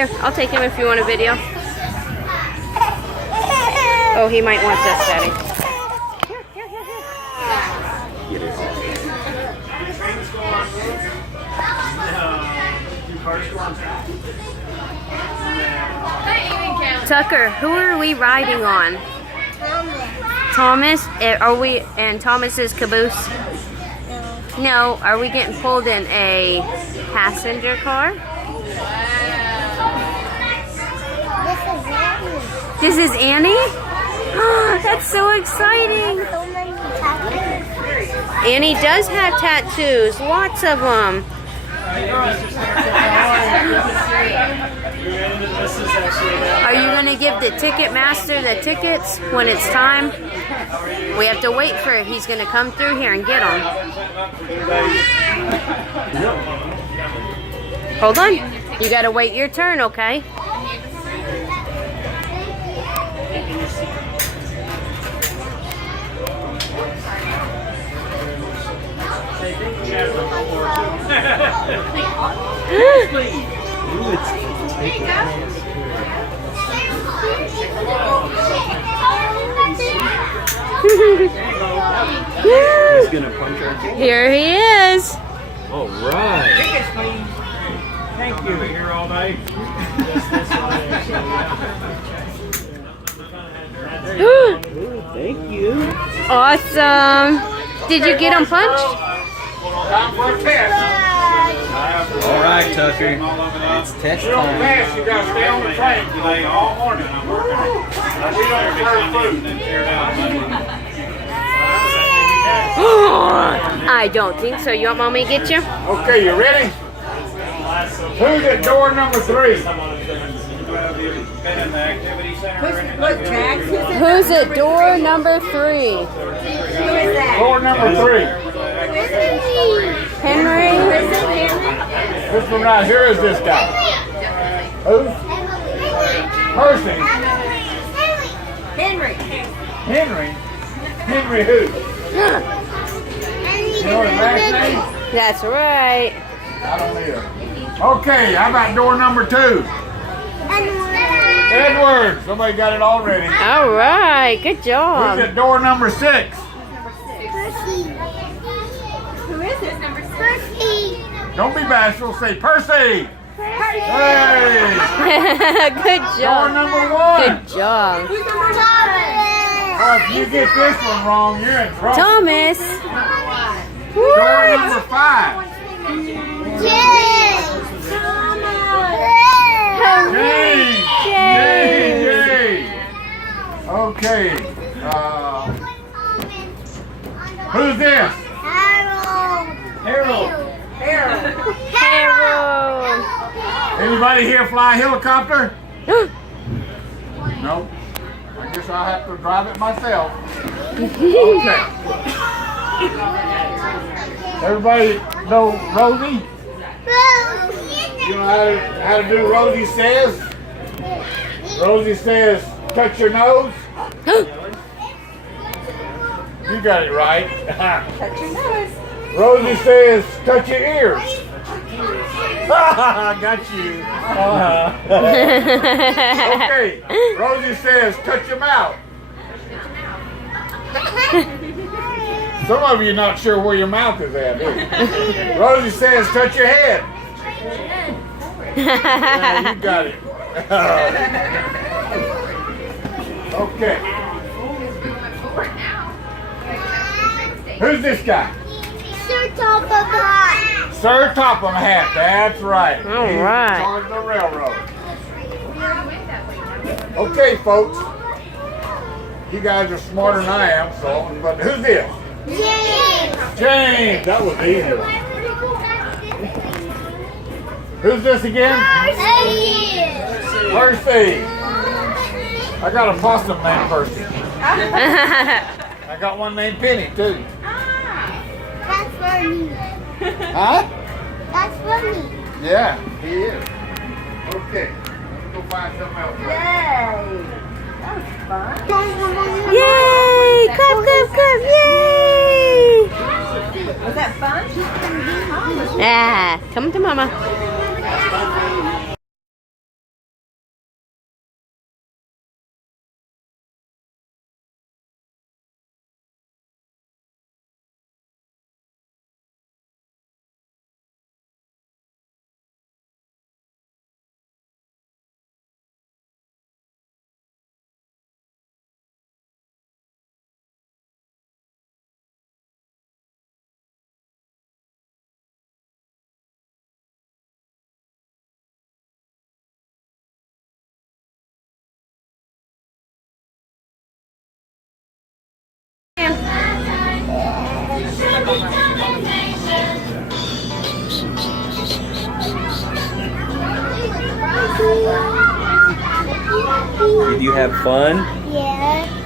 Here, I'll take him if you want a video. Oh, he might want this, Daddy. Tucker, who are we riding on? Thomas. Are we in Thomas's caboose? No. Are we getting pulled in a passenger car? This is Annie? That's so exciting. Annie does have tattoos, lots of them. Are you going to give the ticket master the tickets when it's time? We have to wait for it. He's going to come through here and get them. Hold on. You got to wait your turn, okay? He's gonna punch her. Here he is. All right. Tickets, please. Thank you. We're here all day. Thank you. Awesome. Did you get him punched? Time for a test. All right, Tucker. It's test You don't time. pass, you gotta stay on the train today all morning. I'm working. We don't serve food. I don't think so. You want Mommy to get you? Okay, you ready? Who's at door number 3? Who's at door number 3? Door number 3. Henry? This one right here is this guy. Who? Percy. Henry. Henry. Henry who? You know his last name? That's right. I don't either. Okay, how about door number 2? Edward. Somebody got it already. All right. Good Who's job. at door number 6? Who is it? Number 6. Don't be bashful. Say Percy. Hey. Good Door job. number 1. Good job. Well, if you get this one wrong, you're in trouble. Thomas. Door number 5. James. Okay. Who's this? Harold. Harold. Anybody here fly a helicopter? Nope. I guess I'll have to drive it myself. Okay. Everybody know Rosie? You know how to do Rosie says? Rosie says, touch your nose. You got it right. Touch your nose. Rosie says, touch your ears. I got you. Okay. Rosie says, touch your mouth. Some of you not sure where your mouth is at, is you? Rosie says, touch your head. Yeah, you got it. Okay. Who's this guy? Sir Topham Hat. That's right. All He's right. in charge of the railroad. Okay, folks. You guys are smarter than I am, so. But who's this? James. That was easy. Who's this again? Percy. I got a possum named Percy. I got one named Penny too. That's funny. Huh? That's funny. Yeah, he is. Okay, let's go find something else. Yay. That was fun. Yay! Clap, clap, clap! Yay! Was that fun? Ah, come to Mama. Did you have fun? Yeah.